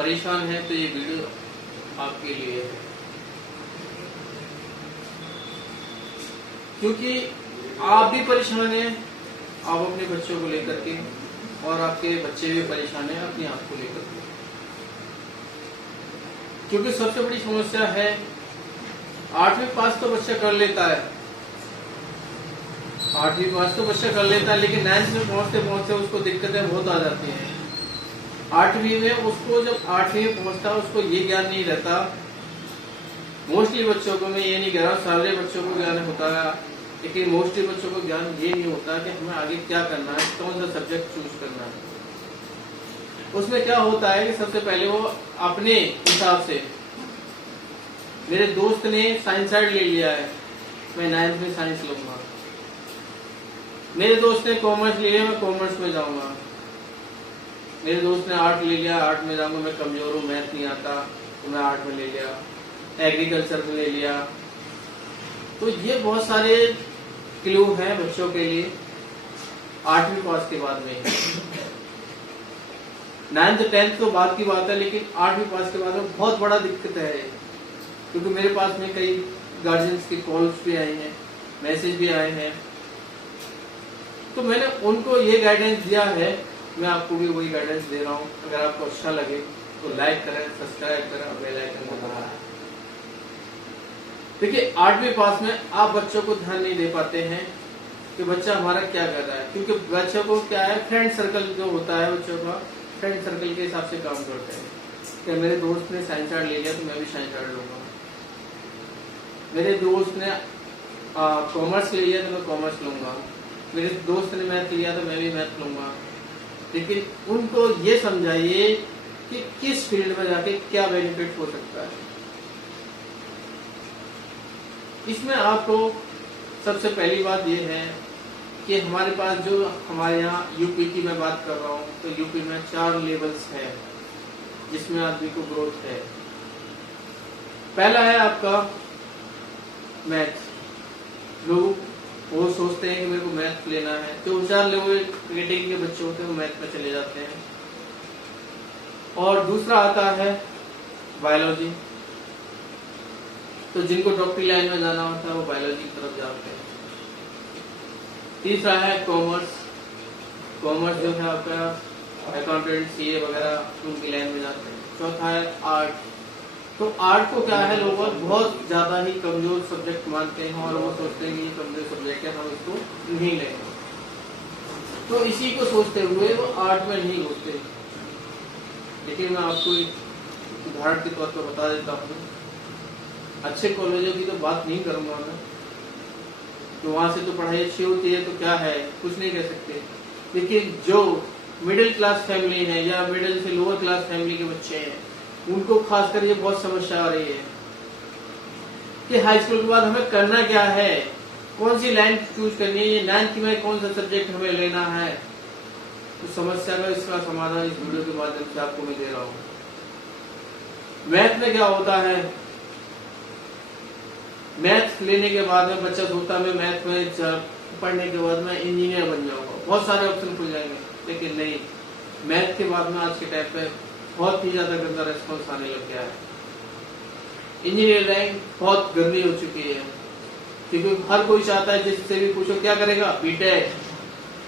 परेशान हैं तो ये वीडियो आपके लिए है, क्योंकि आप भी परेशान हैं आप अपने बच्चों को लेकर के, और आपके बच्चे भी परेशान हैं अपने आप को लेकर के। क्योंकि सबसे बड़ी समस्या है 8वीं पास तो बच्चा कर लेता है, 8वीं पास तो बच्चा कर लेता है, लेकिन 9th में पहुंचते पहुंचते उसको दिक्कतें बहुत आ जाती हैं। 8वीं में उसको, जब 8वीं में पहुंचता उसको ये ज्ञान नहीं रहता। मोस्टली बच्चों को, मैं ये नहीं कह रहा हूँ सारे बच्चों को ज्ञान होता है, लेकिन मोस्टली बच्चों को ज्ञान ये नहीं होता कि हमें आगे क्या करना है, कौन सा सब्जेक्ट चूज करना है। उसमें क्या होता है कि सबसे पहले वो अपने हिसाब से, मेरे दोस्त ने साइंस साइड ले लिया है, मैं 9th में साइंस लूंगा। मेरे दोस्त ने कॉमर्स ले लिया, मैं कॉमर्स में जाऊंगा। मेरे दोस्त ने आर्ट ले लिया, आर्ट में जाऊंगा, मैं कमजोर हूँ, मैथ नहीं आता, तो मैं आर्ट में ले लिया। एग्रीकल्चर में ले लिया। तो ये बहुत सारे क्लू हैं बच्चों के लिए 8वीं पास के बाद में। 9th 10th तो बात की बात है, लेकिन 8वीं पास के बाद में बहुत बड़ा दिक्कत है, क्योंकि मेरे पास में कई गार्जियंस की कॉल्स भी आई हैं, मैसेज भी आए हैं। तो मैंने उनको ये गाइडेंस दिया है, मैं आपको भी वही गाइडेंस दे रहा हूँ। अगर आपको अच्छा लगे तो लाइक करें, सब्सक्राइब करें और बेल आइकन दबाएं। देखिए 8वीं पास में आप बच्चों को ध्यान नहीं दे पाते हैं कि बच्चा हमारा क्या कर रहा है, क्योंकि बच्चों को क्या है, फ्रेंड सर्कल जो होता है बच्चों का, फ्रेंड सर्कल के हिसाब से काम करते हैं कि मेरे दोस्त ने साइंस आर्ट ले लिया तो मैं भी साइंस आर्ट लूंगा, मेरे दोस्त ने कॉमर्स ले लिया तो मैं कॉमर्स लूंगा, मेरे दोस्त ने मैथ लिया तो मैं भी मैथ लूंगा। लेकिन उनको ये समझाइए कि किस फील्ड में जाके क्या बेनिफिट हो सकता है। इसमें आपको सबसे पहली बात यह है कि हमारे पास जो, हमारे यहाँ यूपी की मैं बात कर रहा हूँ, तो यूपी में 4 लेवल्स है जिसमें आदमी को ग्रोथ है। पहला है आपका मैथ। लोग वो सोचते हैं कि मेरे को मैथ लेना है, तो 4 लेवल कैटेगरी के बच्चे होते हैं वो मैथ में चले जाते हैं। और दूसरा आता है बायोलॉजी, तो जिनको डॉक्टरी लाइन में जाना होता है वो बायोलॉजी की तरफ जाते हैं। तीसरा है कॉमर्स। कॉमर्स जो है आपका अकाउंटेंट, सीए वगैरह उनकी लाइन में जाते हैं। चौथा है आर्ट। तो आर्ट को क्या है, लोग बहुत ज्यादा ही कमजोर सब्जेक्ट मानते हैं और वो सोचते हैं कि ये कमजोर सब्जेक्ट है, हम इसको नहीं लेंगे। तो इसी को सोचते हुए वो आर्ट में नहीं घुसते। लेकिन मैं आपको एक उदाहरण के तौर पर बता देता हूँ, अच्छे कॉलेजों की तो बात नहीं करूंगा मैं, तो वहां से तो पढ़ाई अच्छी होती है तो क्या है, कुछ नहीं कह सकते। लेकिन जो मिडिल क्लास फैमिली है या मिडिल से लोअर क्लास फैमिली के बच्चे हैं, उनको खासकर ये बहुत समस्या आ रही है कि हाई स्कूल के बाद हमें करना क्या है, कौन सी लाइन चूज करनी है, ये 9th में कौन सा सब्जेक्ट हमें लेना है। तो समस्या का इसका समाधान इस वीडियो के माध्यम से आपको मैं दे रहा हूँ। मैथ में क्या होता है, मैथ लेने के बाद में बच्चा सोचता है मैं मैथ में पढ़ने के बाद मैं इंजीनियर बन जाऊंगा, बहुत सारे ऑप्शन खुल जाएंगे। लेकिन नहीं, मैथ के बाद में आज के टाइम पे बहुत ही ज्यादा गंदा रेस्पॉन्स आने लग गया है। इंजीनियर लाइन बहुत गंदी हो चुकी है, क्योंकि हर कोई चाहता है, जिससे भी पूछो क्या करेगा, बीटेक।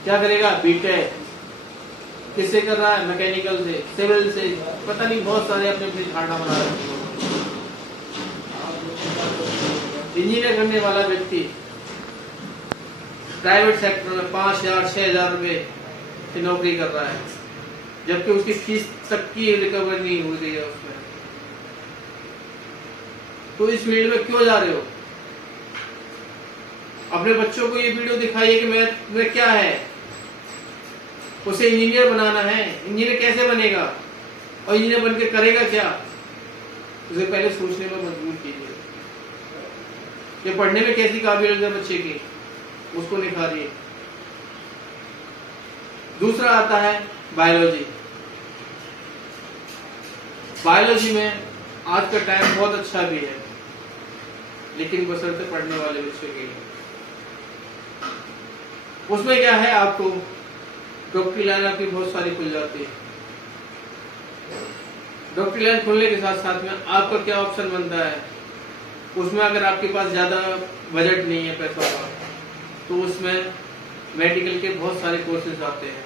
क्या करेगा, बीटेक। किससे कर रहा है, मैकेनिकल से, सिविल से, पता नहीं, बहुत सारे अपने अपनी धारणा बना रहे हैं। इंजीनियर करने वाला व्यक्ति प्राइवेट सेक्टर में 5,000 6,000 रुपए की नौकरी कर रहा है, जबकि उसकी फीस तक की रिकवरी नहीं हो रही है उसमें। तो इस फील्ड में क्यों जा रहे हो? अपने बच्चों को ये वीडियो दिखाइए कि मैथ में क्या है, उसे इंजीनियर बनाना है। इंजीनियर कैसे बनेगा और इंजीनियर बनके करेगा क्या, उसे पहले सोचने में मजबूर कीजिए। ये पढ़ने में कैसी काबिलियत है बच्चे की, उसको निखारिए। दूसरा आता है बायोलॉजी। बायोलॉजी में आज का टाइम बहुत अच्छा भी है, लेकिन बशर्ते पढ़ने वाले बच्चे के लिए। उसमें क्या है, आपको डॉक्टरी लाइन आपकी बहुत सारी खुल जाती है। डॉक्टरी लाइन खोलने के साथ साथ में आपका क्या ऑप्शन बनता है, उसमें अगर आपके पास ज़्यादा बजट नहीं है पैसों का, तो उसमें मेडिकल के बहुत सारे कोर्सेज आते हैं,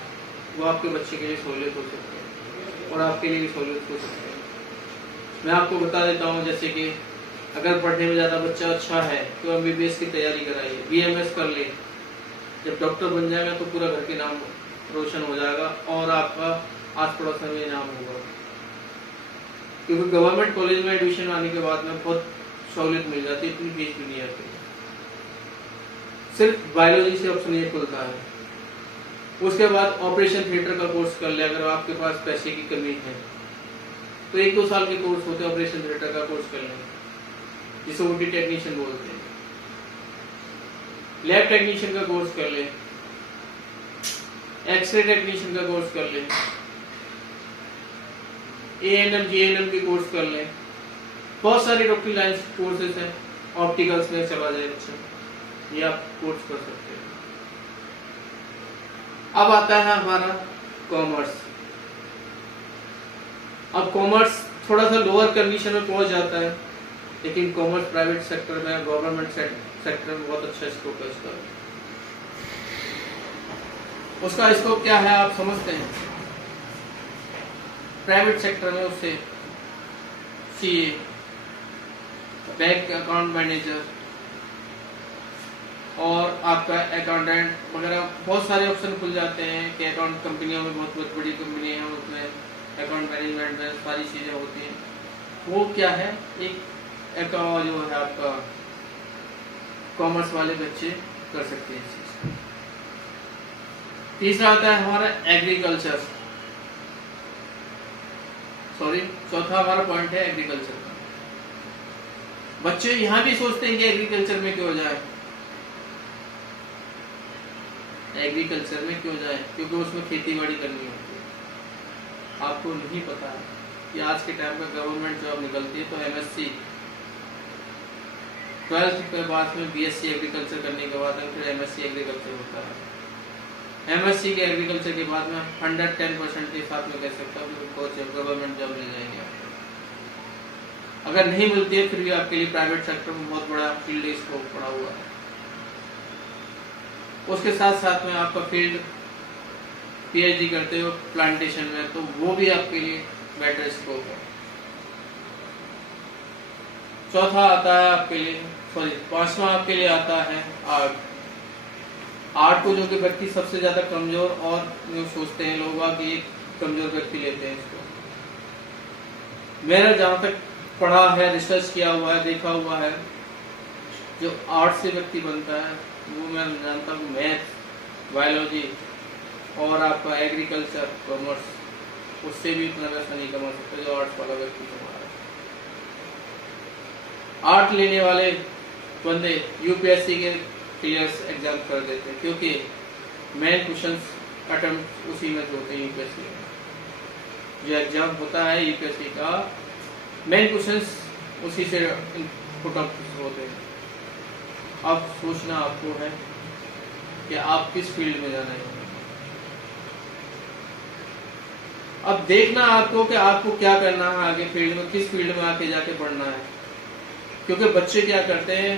वो आपके बच्चे के लिए सहूलियत हो सकते हैं और आपके लिए भी सहूलियत हो सकते हैं। मैं आपको बता देता हूँ, जैसे कि अगर पढ़ने में ज़्यादा बच्चा अच्छा है तो MBBS की तैयारी कराइए, BMS कर ले। जब डॉक्टर बन जाएगा तो पूरा घर के नाम रोशन हो जाएगा और आपका आस पड़ोस में भी नाम होगा, क्योंकि गवर्नमेंट कॉलेज में एडमिशन आने के बाद में बहुत सहूलियत मिल जाती है, इतनी फीस भी नहीं आती। सिर्फ बायोलॉजी से ऑप्शन ये खुलता है। उसके बाद ऑपरेशन थिएटर का कोर्स कर ले, अगर आपके पास पैसे की कमी है तो 1-2 साल के कोर्स होते हैं, ऑपरेशन थिएटर का कोर्स कर लें, जिसे OT टेक्नीशियन बोलते हैं। लैब टेक्नीशियन का कोर्स कर ले, एक्सरे टेक्नीशियन का कोर्स कर ले, ANM GNM के कोर्स कर ले। बहुत सारे डॉक्टरी लाइन कोर्सेज हैं। ऑप्टिकल्स में चला जाए बच्चा, ये आप कोर्स कर सकते हैं। अब आता है हमारा कॉमर्स। अब कॉमर्स थोड़ा सा लोअर कंडीशन में पहुंच जाता है, लेकिन कॉमर्स प्राइवेट सेक्टर में, गवर्नमेंट सेक्टर में बहुत अच्छा स्कोप है इसका। उसका स्कोप क्या है आप समझते हैं? प्राइवेट सेक्टर में उससे CA, बैंक अकाउंट मैनेजर और आपका अकाउंटेंट वगैरह बहुत सारे ऑप्शन खुल जाते हैं कि अकाउंट कंपनियों में, बहुत बड़ी कंपनी है उसमें अकाउंट मैनेजमेंट में सारी चीज़ें होती हैं। वो क्या है, एक जो है आपका कॉमर्स वाले बच्चे कर सकते हैं इस चीज़। तीसरा आता है हमारा एग्रीकल्चर, चौथा हमारा पॉइंट है एग्रीकल्चर का। बच्चे यहाँ भी सोचते हैं कि एग्रीकल्चर में क्यों जाए, एग्रीकल्चर में क्यों जाए, क्योंकि उसमें खेती बाड़ी करनी होती है। आपको नहीं पता है कि आज के टाइम में गवर्नमेंट जॉब निकलती है तो MSc 12th के बाद में BSc एग्रीकल्चर करने के बाद में फिर MSc एग्रीकल्चर होता है। MSc के एग्रीकल्चर के बाद में 110% के साथ में कह सकता हूँ कि गवर्नमेंट जॉब मिल जाएंगे आपको। अगर नहीं मिलती है फिर भी आपके लिए प्राइवेट सेक्टर में बहुत बड़ा फील्ड स्कोप पड़ा हुआ है। उसके साथ साथ में आपका फील्ड PhD करते हो प्लांटेशन में, तो वो भी आपके लिए बेटर स्कोप है। चौथा आता है आपके लिए, पांचवा आपके लिए आता है आर्ट। आर्ट को जो कि व्यक्ति सबसे ज्यादा कमजोर और जो सोचते हैं लोग कि एक कमजोर व्यक्ति लेते हैं इसको। मेरा जहां तक पढ़ा है, रिसर्च किया हुआ है, देखा हुआ है, जो आर्ट से व्यक्ति बनता है वो मैं जानता हूँ मैथ, बायोलॉजी और आपका एग्रीकल्चर, कॉमर्स, उससे भी इतना पैसा नहीं कमा सकता जो आर्ट्स वाला व्यक्ति कमा रहा है। आर्ट लेने वाले बंदे UPSC के क्लियर्स एग्जाम कर देते हैं, क्योंकि मेन क्वेश्चंस अटेम्प्ट उसी में होते हैं। UPSC जो एग्जाम होता है UPSC का, मेन क्वेश्चंस उसी से पुट अप होते हैं। अब सोचना आपको है कि आप किस फील्ड में जाना है। अब देखना आपको कि आपको क्या करना है आगे फील्ड में, किस फील्ड में आके जाके पढ़ना है। क्योंकि बच्चे क्या करते हैं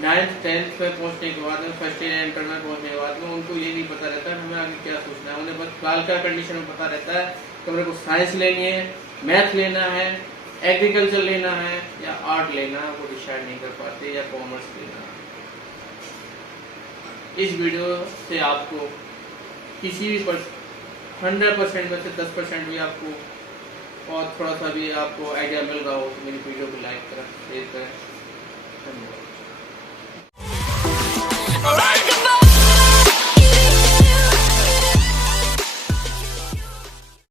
9th 10th में पहुंचने के बाद में, फर्स्ट ईयर इंटर में पहुंचने के बाद में उनको ये नहीं पता रहता है हमें आगे क्या सोचना है। उन्हें बस फिलहाल का कंडीशन में पता रहता है कि मेरे को साइंस लेनी है, मैथ लेना है, एग्रीकल्चर लेना है या आर्ट लेना है, वो डिसाइड नहीं कर पाते, या कॉमर्स लेना है। इस वीडियो से आपको किसी भी 100% में से 10% भी आपको और थोड़ा सा भी आपको आइडिया मिल रहा हो तो मेरी वीडियो को लाइक करें, शेयर करें। धन्यवाद।